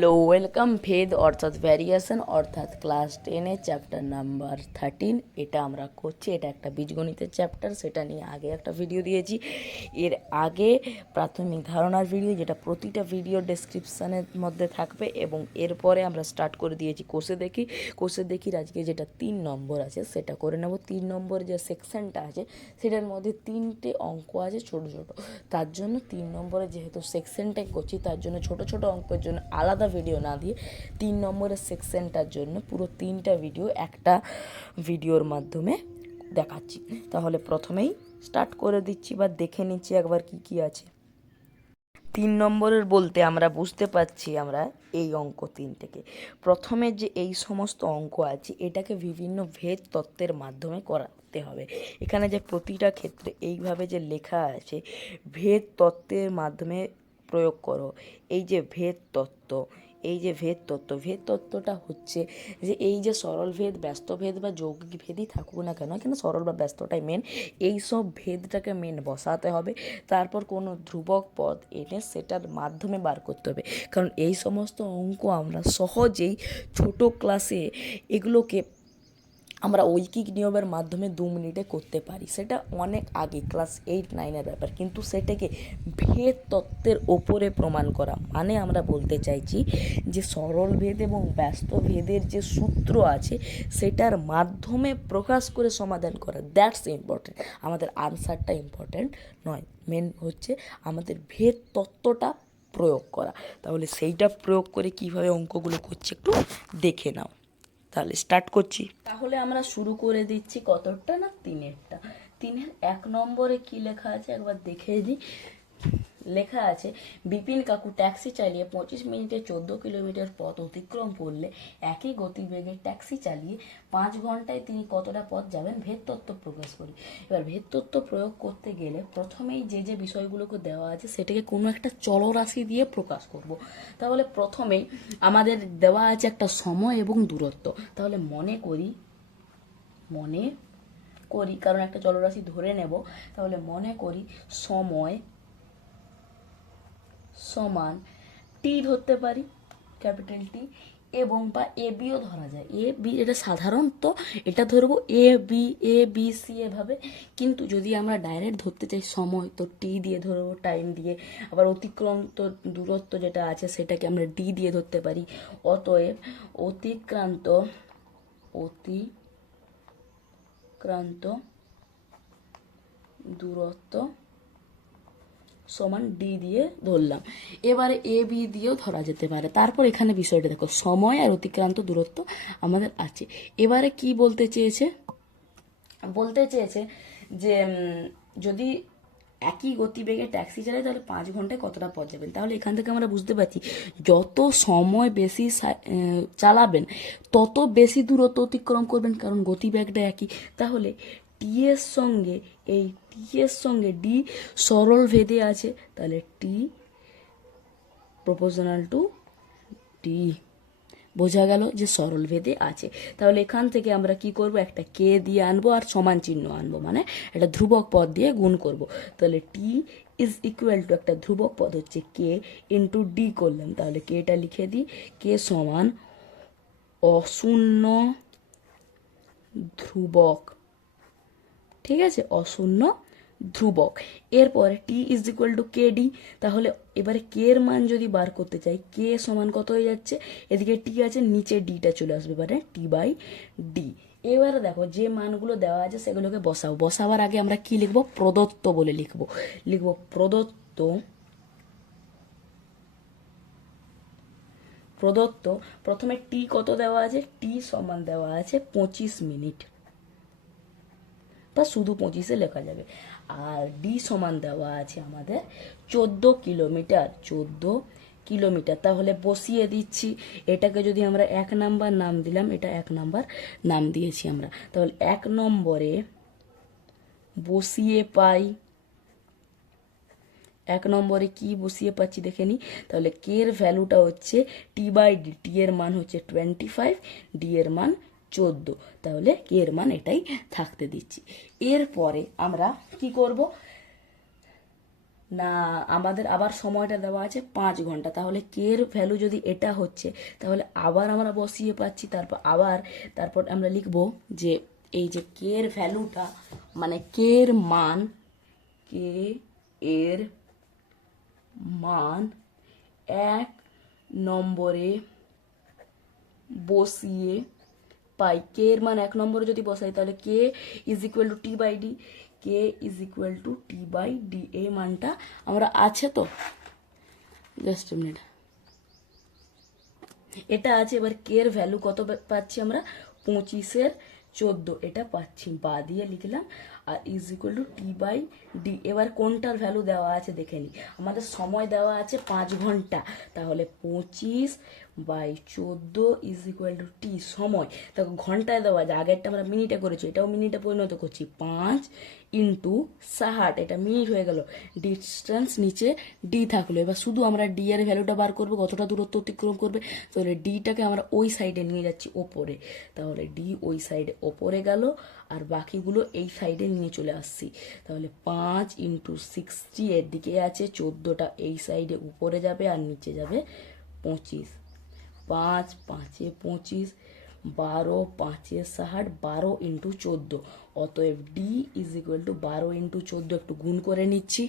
Hello welcome ভেদ অর্থাৎ variation অর্থাৎ ক্লাস টেনে চ্যাপ্টার নাম্বার থার্টিন এটা আমরা করছি, এটা একটা বীজগণিতের চ্যাপ্টার সেটা নিয়ে আগে একটা ভিডিও দিয়েছি। এর আগে প্রাথমিক ধারণার ভিডিও যেটা প্রতিটা ভিডিও ডেসক্রিপশানের মধ্যে থাকবে এবং এরপরে আমরা স্টার্ট করে দিয়েছি কোষে দেখি। কোষে দেখির আজকে যেটা তিন নম্বর আছে, সেটা করে নেব। তিন নম্বর যে সেকশনটা আছে, সেটার মধ্যে তিনটে অঙ্ক আছে ছোট ছোট। তার জন্য তিন নম্বরে যেহেতু সেকশনটাই করছি, তার জন্য ছোট ছোট অঙ্কের জন্য আলাদা ভিডিও না দিয়ে তিন নম্বরের সেকশনটার জন্য পুরো তিনটা ভিডিও একটা ভিডিওর মাধ্যমে দেখাচ্ছি। তাহলে প্রথমেই স্টার্ট করে দিচ্ছি বা দেখে নিচ্ছি একবার কি কি আছে। তিন নম্বরের বলতে আমরা বুঝতে পারছি আমরা এই অঙ্ক তিন থেকে প্রথমে যে এই সমস্ত অঙ্ক আছে, এটাকে বিভিন্ন ভেদ তত্ত্বের মাধ্যমে করাতে হবে। এখানে যে প্রতিটা ক্ষেত্রে এইভাবে যে লেখা আছে, ভেদ তত্ত্বের মাধ্যমে প্রয়োগ করো। এই যে ভেদ তত্ত্ব, এই যে ভেদ তত্ত্ব, ভেদ তত্ত্বটা হচ্ছে যে এই যে সরল ভেদ, ব্যস্ত ভেদ বা যৌগিক ভেদই থাকুক না কেন কিন্তু সরল বা ব্যস্তটাই মেন এই সব ভেদটাকে মেন বসাতে হবে। তারপর কোনো ধ্রুবক পদ এনে সেটার মাধ্যমে বার করতে হবে। কারণ এই সমস্ত অঙ্ক আমরা সহজেই ছোট ক্লাসে এগুলোকে আমরা ঐকিক নিয়মের মাধ্যমে দু মিনিটে করতে পারি। সেটা অনেক আগে, ক্লাস এইট, নাইনের ব্যাপার। কিন্তু সেটাকে ভেদ তত্ত্বের ওপরে প্রমাণ করা। মানে আমরা বলতে চাইছি যে সরল ভেদ এবং ব্যস্ত ভেদের যে সূত্র আছে, সেটার মাধ্যমে প্রকাশ করে সমাধান করা। দ্যাটস ইম্পর্টেন্ট আমাদের আনসারটা ইম্পর্টেন্ট নয়। মেন হচ্ছে আমাদের ভেদ তত্ত্বটা প্রয়োগ করা। তাহলে সেইটা প্রয়োগ করে কীভাবে অঙ্কগুলো করছে একটু দেখে নাও। তাহলে স্টার্ট করছি। তাহলে আমরা শুরু করে দিচ্ছি কতটা না তিনেরটা? তিনের এক নম্বরে কি লেখা আছে? একবার দেখে দিই লেখা আছে, বিপিন কাকু ট্যাক্সি চালিয়ে পঁচিশ মিনিটে চোদ্দ কিলোমিটার পথ অতিক্রম করলে একই গতিবেগে ট্যাক্সি চালিয়ে পাঁচ ঘন্টায় তিনি কতটা পথ যাবেন? ভেদ তত্ত্ব প্রকাশ করি। এবার ভেদ তত্ত্ব প্রয়োগ করতে গেলে প্রথমেই যে যে বিষয়গুলোকে দেওয়া আছে সেটাকে কোনো একটা চলরাশি দিয়ে প্রকাশ করব। তাহলে প্রথমেই আমাদের দেওয়া আছে একটা সময় এবং দূরত্ব। তাহলে মনে করি মনে করি, কারণ একটা চলরাশি ধরে নেব। তাহলে মনে করি সময় সমান টি ধরতে পারি, ক্যাপিটাল টি এবং বা এ বিও ধরা যায়। এ বি এটা সাধারণত এটা ধরবো A B A B C এভাবে। কিন্তু যদি আমরা ডাইরেক্ট ধরতে চাই সময়, তো টি দিয়ে ধরবো টাইম দিয়ে। আবার অতিক্রান্ত দূরত্ব যেটা আছে, সেটাকে আমরা ডি দিয়ে ধরতে পারি। অতএব অতিক্রান্ত অতিক্রান্ত দূরত্ব সমান ডি দিয়ে ধরলাম। এবারে এ বি দিয়েও ধরা যেতে পারে। তারপর এখানে বিষয়টা দেখো, সময় আর অতিক্রান্ত দূরত্ব আমাদের আছে। এবারে কি বলতে চেয়েছে? বলতে চেয়েছে যে যদি একই গতিবেগে ট্যাক্সি চালায় তাহলে পাঁচ ঘন্টায় কতটা পথ যাবেন? তাহলে এখান থেকে আমরা বুঝতে পারছি, যত সময় বেশি চালাবেন, তত বেশি দূরত্ব অতিক্রম করবেন, কারণ গতিবেগটা একই। তাহলে টি এর সঙ্গে, এই টি এর সঙ্গে ডি সরল ভেদে আছে, তাহলে টি প্রপোজনাল টু টি বোঝা গেল যে সরল ভেদে আছে। তাহলে এখান থেকে আমরা কি করব? একটা কে দিয়ে আনব আর সমান চিহ্ন আনব মানে একটা ধ্রুবক পদ দিয়ে গুণ করব। তাহলে টি ইজ ইকুয়াল টু একটা ধ্রুবক পদ হচ্ছে কে ইন্টু ডি করলাম। তাহলে কেটা লিখে দিই। কে সমান অশূন্য ধ্রুবক। ঠিক আছে? অশূন্য ধ্রুবক। এরপরে T is equal to K D তাহলে এবারে কে এর মান যদি বার করতে চাই কে সমান কত হয়ে যাচ্ছে? এদিকে টি আছে, নিচে ডিটা চলে আসবে এবারে টি বাই ডি এবারে দেখো, যে মানগুলো দেওয়া আছে, সেগুলোকে বসাও। বসাবার আগে আমরা কি লিখব? প্রদত্ত বলে লিখব। লিখব প্রদত্ত প্রদত্ত। প্রথমে টি কত দেওয়া আছে? টি সমান দেওয়া আছে পঁচিশ মিনিট। বা শুধু পঁচিশে লেখা যাবে। আর ডি সমান দেওয়া আছে আমাদের চোদ্দ কিলোমিটার চোদ্দ কিলোমিটার। তাহলে বসিয়ে দিচ্ছি। এটাকে যদি আমরা এক নাম্বার নাম দিলাম, এটা এক নাম্বার নাম দিয়েছি আমরা। তাহলে এক নম্বরে বসিয়ে পাই। এক নম্বরে কি বসিয়ে পাচ্ছি দেখে নিই তাহলে কে এর ভ্যালুটা হচ্ছে টি বাই ডি টি এর মান হচ্ছে টোয়েন্টি ফাইভ ডি এর মান চোদ্দ। তাহলে এর মান এটাই থাকতে দিচ্ছি। এরপরে আমরা কি করব? না, আমাদের আবার সময়টা দেওয়া আছে পাঁচ ঘণ্টা। তাহলে কে এর ভ্যালু যদি এটা হচ্ছে, তাহলে আবার আমরা বসিয়ে পাচ্ছি। তারপর আবার, তারপর আমরা লিখব যে এই যে কে এর ভ্যালুটা মানে কে এর মান কে এর মান এক নম্বরে বসিয়ে পাই? কে এর মান এক নম্বরে যদি বসাই, তাহলে K is equal to T by D K is equal to T by D এই মানটা আমরা আছে তো? জাস্ট মিনিট এটা আছে, এবার কে এর ভ্যালু কত পাচ্ছি আমরা? পঁচিশের চোদ্দ। এটা পাচ্ছি। বা দিয়ে লিখলাম। আর is equal to T by D এবার কোনটার ভ্যালু দেওয়া আছে দেখে নিই আমাদের সময় দেওয়া আছে পাঁচ ঘণ্টা। তাহলে পঁচিশ বাই চোদ্দ ইজ ইকুয়াল টু টি সময়। দেখো ঘন্টায় দেওয়া আছে। আগেরটা আমরা মিনিটে করেছি, এটাও মিনিটে পরিণত করছি। পাঁচ ইন্টু ষাট, এটা মিনিট হয়ে গেল। ডিস্টেন্স নিচে ডি থাকল। এবার শুধু আমরা ডি এর ভ্যালুটা বার করব, কতটা দূরত্ব অতিক্রম করবে, তাহলে ডিটাকে আমরা ওই সাইডে নিয়ে যাচ্ছি, ওপরে। তাহলে ডি ওই সাইডে ওপরে গেল, আর বাকিগুলো এই সাইডে নিয়ে চলে আসছি। তাহলে পাঁচ ইন্টু সিক্সটি এর দিকে আছে, চোদ্দোটা এই সাইডে উপরে যাবে আর নিচে যাবে পঁচিশ। পাঁচ পাঁচে পঁচিশ, বারো পাঁচে ষাট, বারো ইন্টু চোদ্দ। অতএব ডি ইজ ইকুয়াল টু বারো ইন্টু চোদ্দ একটু গুণ করে নিচ্ছি।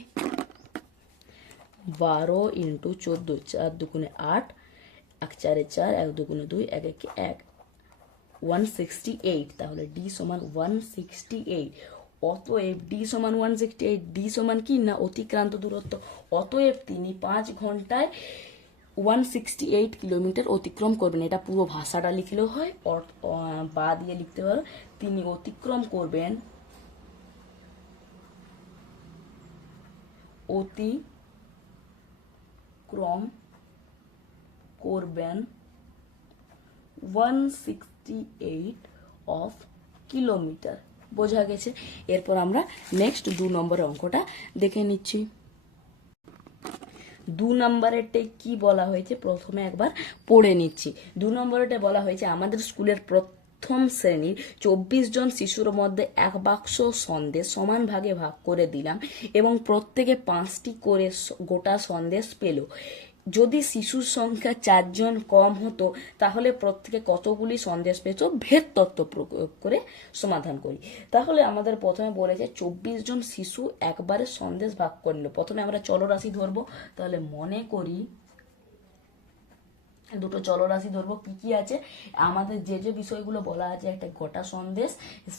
বারো ইন্টু চোদ্দ, চার দুগুণে আট, এক চারে চার, এক দুগুণে দুই, এক একে এক। ওয়ান সিক্সটি এইট তাহলে ডি সমান ওয়ান সিক্সটি এইট অতএব ডি সমান ওয়ান সিক্সটি এইট ডি সমান কি? না, অতিক্রান্ত দূরত্ব। অতএব তিনি পাঁচ ঘন্টায় ওয়ান সিক্সটি এইট কিলোমিটার অতিক্রম করবেন। এটা পুরো ভাষাটা লিখলেও হয় বা দিয়ে লিখতে পারো। তিনি অতিক্রম করবেন অতিক্রম করবেন one sixty eight of kilometre বোঝা গেছে। এরপর আমরা নেক্সট দু নম্বরের অঙ্কটা দেখে নিচ্ছি। দু নম্বরেরটাই কি বলা হয়েছে? প্রথমে একবার পড়ে নিচ্ছি। দু নম্বরেরটা বলা হয়েছে, আমাদের স্কুলের প্রথম শ্রেণির চব্বিশ জন শিশুর মধ্যে এক বাক্স সন্দেশ সমান ভাগে ভাগ করে দিলাম এবং প্রত্যেকে পাঁচটি করে গোটা সন্দেশ পেল। যদি শিশুর সংখ্যা চারজন কম হতো, তাহলে প্রত্যেকে কতগুলি সন্দেশ পেত ভেদ তত্ত্ব প্রয়োগ করে সমাধান করি। তাহলে আমাদের প্রথমে বলেছে চব্বিশ জন শিশু একবারে সন্দেশ ভাগ করল প্রথমে আমরা চলরাশি ধরবো। তাহলে মনে করি দুটো চলরাশি ধরবো। কি কি আছে? আমাদের যে যে বিষয়গুলো বলা আছে, একটা গোটা সন্দেশ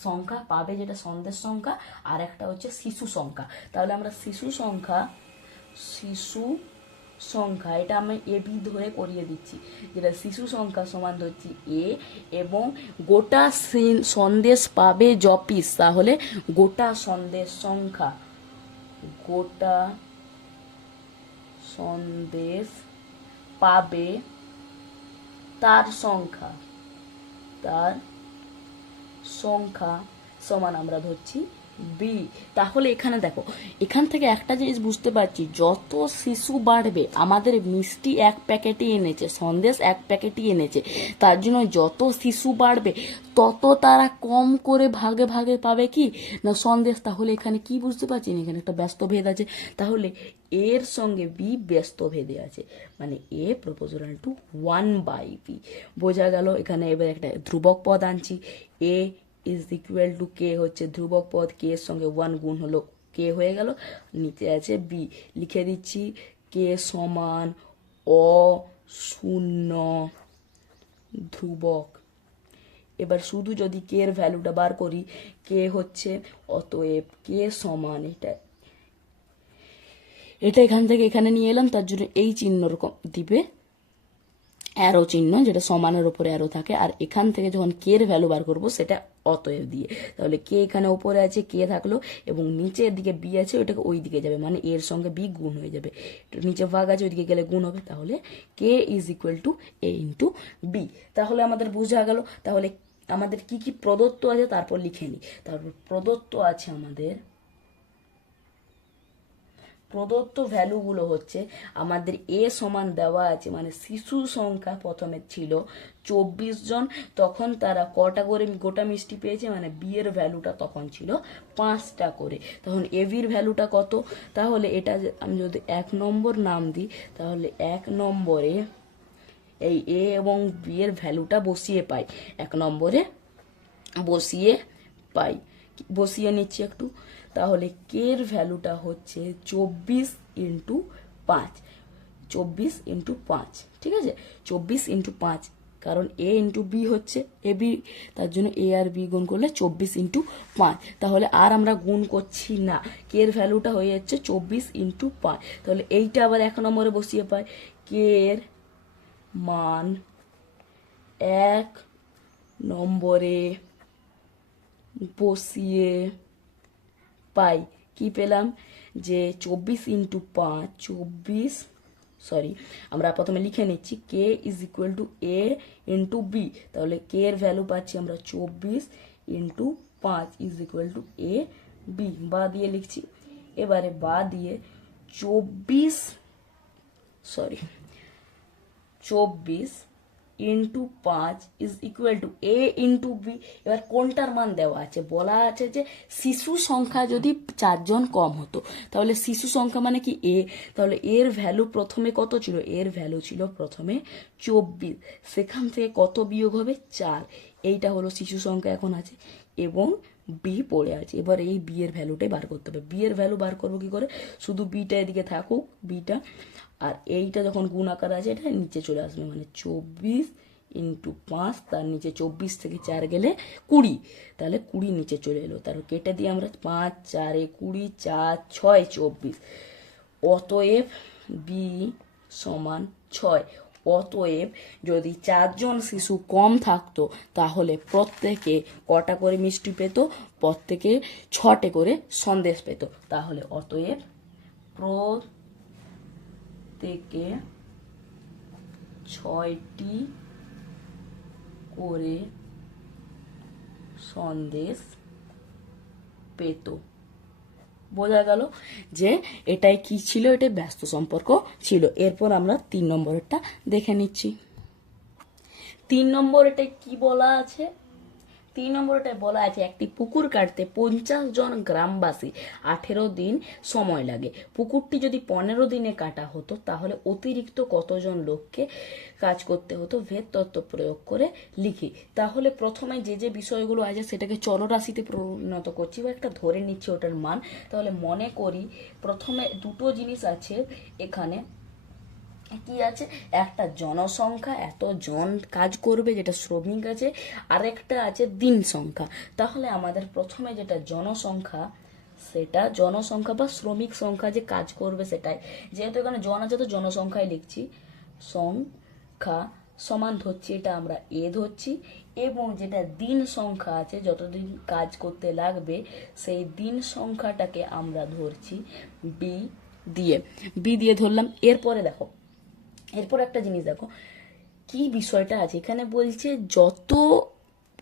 সংখ্যা পাবে যেটা সন্দেশ সংখ্যা, আর একটা হচ্ছে শিশু সংখ্যা। তাহলে আমরা শিশু সংখ্যা, শিশু সংখ্যা, এটা আমি এ বি ধরে করিয়ে দিচ্ছি। যেটা শিশু সংখ্যা সমান ধরছি এ এবং গোটা সন্দেশ পাবে জপিস তাহলে গোটা সন্দেশ সংখ্যা, গোটা সন্দেশ পাবে তার সংখ্যা তার সংখ্যা সমান আমরা ধরছি বি। তাহলে এখানে দেখো, এখান থেকে একটা জিনিস বুঝতে পারছি, যত শিশু বাড়বে, আমাদের মিষ্টি এক প্যাকেটই এনেছে, সন্দেশ এক প্যাকেটই এনেছে, তার জন্য যত শিশু বাড়বে, তত তারা কম করে ভাগে ভাগে পাবে কি? না সন্দেশ? তাহলে এখানে কি বুঝতে পারছি এখানে একটা ব্যস্ত ভেদ আছে। তাহলে এর সঙ্গে বি ব্যস্ত ভেদে আছে মানে A proportional to one by B বোঝা গেল, এখানে এবার একটা ধ্রুবক পদ আনছি, A is equal to K হচ্ছে ধ্রুবক পদ কে এর সঙ্গে ওয়ান গুণ হলো কে হয়ে গেল। নিচে আছে বি লিখে দিচ্ছি কে সমান অ শূন্য ধ্রুবক। এবার শুধু যদি কে এর ভ্যালুটা বার করি কে হচ্ছে অতএব কে সমান এটা। এটা এখান থেকে এখানে নিয়ে এলাম, তার জন্য এই চিহ্ন রকম দিবে। অ্যারো চিহ্ন, যেটা সমানের ওপরে অ্যারো থাকে। আর এখান থেকে যখন কে এর ভ্যালু বার করব, সেটা অতএব দিয়ে। তাহলে কে এখানে ওপরে আছে, কে থাকল, এবং নিচের দিকে বি আছে, ওইটাকে ওই দিকে যাবে মানে এর সঙ্গে বি গুণ হয়ে যাবে। নিচে ভাগ আছে, ওইদিকে গেলে গুণ হবে, তাহলে K is equal to A into B তাহলে আমাদের বোঝা গেল, তাহলে আমাদের কি কি প্রদত্ত আছে, তারপর লিখে নিই। তারপর প্রদত্ত আছে আমাদের প্রদত্ত ভ্যালুগুলো হচ্ছে আমাদের এ সমান দেওয়া আছে মানে শিশু সংখ্যা প্রথমে ছিল চব্বিশ জন, তখন তারা কটা করে গোটা মিষ্টি পেয়েছে মানে বিয়ের ভ্যালুটা তখন ছিল পাঁচটা করে। তখন এবির ভ্যালুটা কত? তাহলে এটা আমি যদি এক নম্বর নাম দিই, তাহলে এক নম্বরে এই এ এবং বি এর ভ্যালুটা বসিয়ে পাই, এক নম্বরে বসিয়ে পাই। বসিয়ে নিচ্ছি একটু। তাহলে কের ভ্যালুটা হচ্ছে চব্বিশ ইন্টু পাঁচ। চব্বিশ ইন্টু পাঁচ, ঠিক আছে? চব্বিশ ইন্টু পাঁচ, কারণ এ ইন্টু বি হচ্ছে এ বি তার জন্য এ আর বি গুণ করলে চব্বিশ ইন্টু পাঁচ। তাহলে আর আমরা গুণ করছি না কে এর ভ্যালুটা হয়ে যাচ্ছে চব্বিশ ইন্টু পাঁচ। তাহলে এইটা আবার এক নম্বরে বসিয়ে পাই। কে এর মান এক নম্বরে বসিয়ে পাই। কি পেলাম? যে চব্বিশ ইন্টু পাঁচ, চব্বিশ সরি আমরা প্রথমে লিখে নিচ্ছি K is equal to A into B তাহলে কে এর ভ্যালু পাচ্ছি আমরা চব্বিশ ইন্টু পাঁচ is equal to A B বা দিয়ে লিখছি। এবারে বা দিয়ে চব্বিশ সরি চব্বিশ ইন্টু পাঁচ is equal to A into B এবার কোনটার মান দেওয়া আছে? বলা আছে যে শিশু সংখ্যা যদি চারজন কম হতো, তাহলে শিশু সংখ্যা মানে কি এ তাহলে এর ভ্যালু প্রথমে কত ছিল? এর ভ্যালু ছিল প্রথমে চব্বিশ। সেখান থেকে কত বিয়োগ হবে? চার। এইটা হলো শিশু সংখ্যা এখন আছে। এবং বি পড়ে আছে। এবার এই বি এর ভ্যালুটাই বার করতে হবে। বি এর ভ্যালু বার করব কি করে? শুধু বিটা এদিকে থাকুক বিটা আর এইটা যখন গুণ আকার আছে, এটা নিচে চলে আসবে। মানে চব্বিশ ইন্টু পাঁচ, তার নিচে চব্বিশ থেকে চার গেলে কুড়ি। তাহলে কুড়ি নিচে চলে এলো। তারপর কেটে দিয়ে আমরা পাঁচ, চারে কুড়ি, চার, ছয়, চব্বিশ। অতএব বি সমান ছয়। অতএব যদি চারজন শিশু কম থাকতো, তাহলে প্রত্যেকে কটা করে মিষ্টি পেত? প্রত্যেকে ছটে করে সন্দেশ পেত। তাহলে অতএব প্রত্যেকে ছয়টি করে সন্দেশ পেত। বোঝা গেল যে এটাই কি ছিল? এটা ব্যস্ত সম্পর্ক ছিল। এরপর আমরা তিন নম্বরেরটা দেখে নিচ্ছি। তিন নম্বর এটা কি বলা আছে? তিন নম্বরটায় বলা আছে, একটি পুকুর কাটতে পঞ্চাশ জন গ্রামবাসী আঠেরো দিন সময় লাগে। পুকুরটি যদি পনেরো দিনে কাটা হতো, তাহলে অতিরিক্ত কতজন লোককে কাজ করতে হতো? ভেদ তত্ত্ব প্রয়োগ করে লিখি। তাহলে প্রথমে যে যে বিষয়গুলো আছে, সেটাকে চলরাশিতে পরিণত করছি বা একটা ধরে নিচ্ছি ওটার মান। তাহলে মনে করি প্রথমে দুটো জিনিস আছে এখানে। কি আছে? একটা জনসংখ্যা, এত জন কাজ করবে যেটা শ্রমিক আছে, আরেকটা আছে দিন সংখ্যা। তাহলে আমাদের প্রথমে যেটা জনসংখ্যা, সেটা জনসংখ্যা বা শ্রমিক সংখ্যা যে কাজ করবে সেটাই। যেহেতু এখানে জন আছে তো জনসংখ্যায় লিখছি। সংখ্যা সমান ধরছি, এটা আমরা এ ধরছি। এবং যেটা দিন সংখ্যা আছে, যতদিন কাজ করতে লাগবে, সেই দিন সংখ্যাটাকে আমরা ধরছি বি দিয়ে। বি দিয়ে ধরলাম। এরপরে দেখো এরপর একটা জিনিস দেখো, কি বিষয়টা আছে? এখানে বলছে যত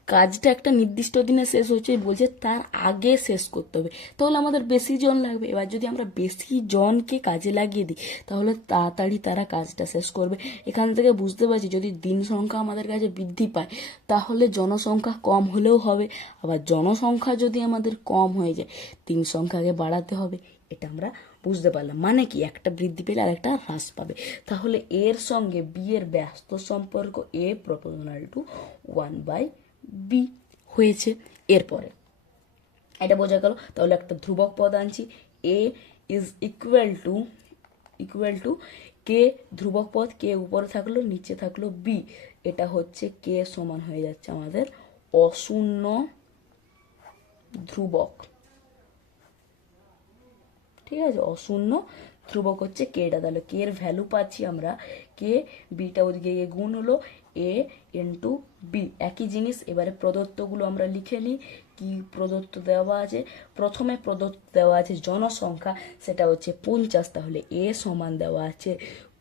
কাজটা একটা নির্দিষ্ট দিনে শেষ হচ্ছে বলছে তার আগে শেষ করতে হবে। তাহলে আমাদের বেশি জন লাগবে। এবার যদি আমরা বেশি জনকে কাজে লাগিয়ে দিই, তাহলে তাড়াতাড়ি তারা কাজটা শেষ করবে। এখান থেকে বুঝতে পারছি, যদি দিন সংখ্যা আমাদের কাছে বৃদ্ধি পায়, তাহলে জনসংখ্যা কম হলেও হবে। আবার জনসংখ্যা যদি আমাদের কম হয়ে যায়, দিন সংখ্যাকে বাড়াতে হবে। এটা আমরা বুঝতে পারলাম। মানে কি? একটা বৃদ্ধি পেলে আর একটা হ্রাস পাবে। তাহলে এর সঙ্গে বি এর ব্যস্ত সম্পর্ক A proportional to one by B হয়েছে। এরপরে, এটা বোঝা গেল। তাহলে একটা ধ্রুবক পদ আনছি। A is equal to equal to K ধ্রুবক পদ কে উপরে থাকল, নিচে থাকল বি এটা হচ্ছে কে সমান হয়ে যাচ্ছে আমাদের অশূন্য ধ্রুবক। ঠিক আছে? অশূন্য ধ্রুবক হচ্ছে কেটা তাহলে কে এর ভ্যালু পাচ্ছি আমরা? কে? বিটা ওদিকে গিয়ে গুণ হলো এ ইন্টু বি একই জিনিস, এবারে প্রদত্তগুলো আমরা লিখে নিই। কি প্রদত্ত দেওয়া আছে? প্রথমে প্রদত্ত দেওয়া আছে জনসংখ্যা, সেটা হচ্ছে পঞ্চাশ। তাহলে এ সমান দেওয়া আছে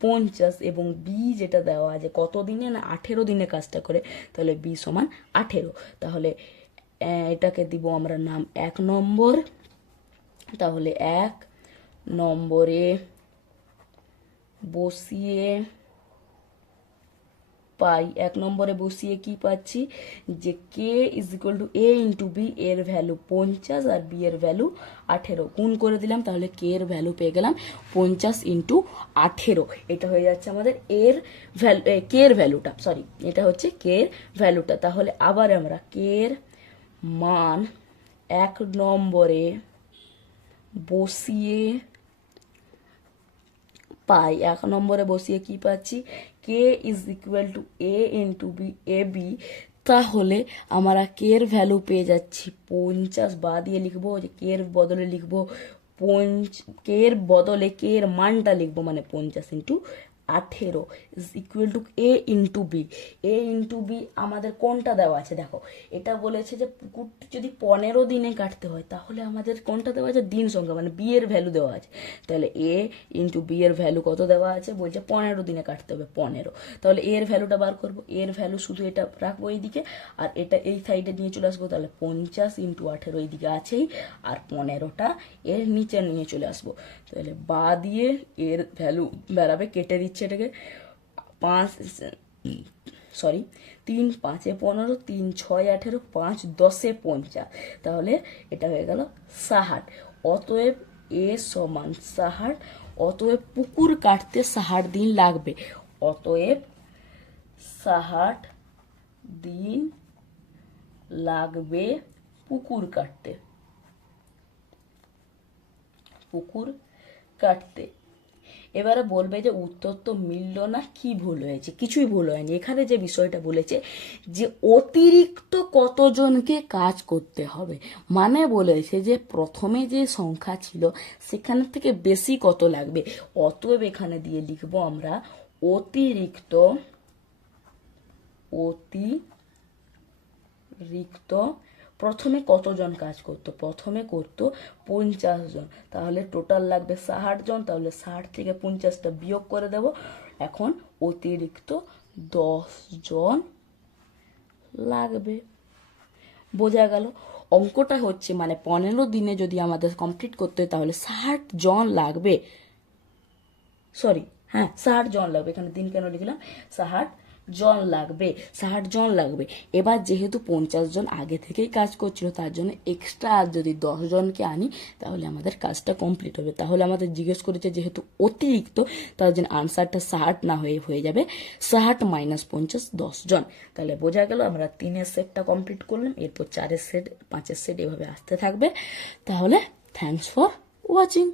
পঞ্চাশ এবং বি যেটা দেওয়া আছে কত দিনে না আঠেরো দিনে কাজটা করে? তাহলে বি সমান আঠেরো। তাহলে এটাকে দিব আমরা নাম এক নম্বর। তাহলে এক নম্বরে বসিয়ে পাই। এক নম্বরে বসিয়ে কি পাচ্ছি? যে k is equal to a into b এর ভ্যালু পঞ্চাশ আর বি এর ভ্যালু আঠেরো। গুণ করে দিলাম, তাহলে কে এর ভ্যালু পেয়ে গেলাম পঞ্চাশ ইন্টু আঠেরো। এটা হয়ে যাচ্ছে আমাদের এর ভ্যালু কে এর ভ্যালুটা সরি এটা হচ্ছে কে এর ভ্যালুটা তাহলে আবার আমরা কে এর মান এক নম্বরে বসিয়ে পাই। এক নম্বরে বসিয়ে কি পাচ্ছি? K is equal to a into b a b তাহলে আমরা কে এর ভ্যালু পেয়ে যাচ্ছি। পঞ্চাশ বা দিয়ে লিখব যে কের বদলে লিখব। পঞ্চ কে এর বদলে কে এর মানটা লিখব মানে পঞ্চাশ ইন্টু আঠেরো is equal to a into b a into b আমাদের কোনটা দেওয়া আছে? দেখো, এটা বলেছে যে পুকুরটি যদি পনেরো দিনে কাটতে হয়, তাহলে আমাদের কোনটা দেওয়া আছে? দিন সংখ্যা মানে বি এর ভ্যালু দেওয়া আছে। তাহলে এ ইন্টু বি এর ভ্যালু কত দেওয়া আছে? বলছে পনেরো দিনে কাটতে হবে, পনেরো। তাহলে এর ভ্যালুটা বার করব। এর ভ্যালু শুধু এটা রাখব এইদিকে, আর এটা এই সাইডে নিয়ে চলে আসব, তাহলে পঞ্চাশ ইন্টু আঠেরো এইদিকে আছেই, আর পনেরোটা এর নিচে নিয়ে চলে আসব। তাহলে বা দিয়ে এর ভ্যালু বেড়াবে, কেটে দিচ্ছে এটাকে। পাঁচ সরি তিন পাঁচে পনেরো, তিন ছয় আঠেরো, পাঁচ দশে পঞ্চাশ। তাহলে এটা হয়ে গেল ষাট। অতএব এ সমান ষাট, অতএব পুকুর কাটতে ষাট দিন লাগবে। অতএব ষাট দিন লাগবে পুকুর কাটতে। পুকুর কাটতে। এবারে বলবে যে, উত্তর তো মিলল না, কি ভুল হয়েছে? কিছুই ভুল হয়নি। এখানে যে বিষয়টা বলেছে যে, অতিরিক্ত কতজনকে কাজ করতে হবে? মানে বলেছে যে, প্রথমে যে সংখ্যা ছিল, সেখান থেকে বেশি কত লাগবে? অতএব এখানে দিয়ে লিখব আমরা, অতিরিক্ত অতিরিক্ত প্রথমে কতজন কাজ করতো? প্রথমে করতো পঞ্চাশ জন। তাহলে টোটাল লাগবে ষাট জন, তাহলে ষাট থেকে পঞ্চাশটা বিয়োগ করে দেব। এখন অতিরিক্ত দশ জন লাগবে। বোঝা গেল? অঙ্কটা হচ্ছে মানে পনেরো দিনে যদি আমাদের কমপ্লিট করতে হয়, তাহলে ষাট জন লাগবে। সরি হ্যাঁ ষাট জন লাগবে। এখানে দিন কেন লিখলাম? ষাট জন লাগবে, ষাট জন লাগবে। এবার যেহেতু পঞ্চাশ জন আগে থেকেই কাজ করছিল, তার জন্য এক্সট্রা আর যদি দশ জনকে আনি, তাহলে আমাদের কাজটা কমপ্লিট হবে। তাহলে আমাদের জিজ্ঞেস করেছে যেহেতু অতিরিক্ত, তার জন্য আনসারটা ষাট না হয়ে হয়ে যাবে ষাট মাইনাস পঞ্চাশ, দশ জন। তাহলে বোঝা গেল আমরা তিনের সেটটা কমপ্লিট করলাম, এরপর চারের সেট পাঁচের সেট এভাবে আসতে থাকবে। তাহলে থ্যাংকস ফর ওয়াচিং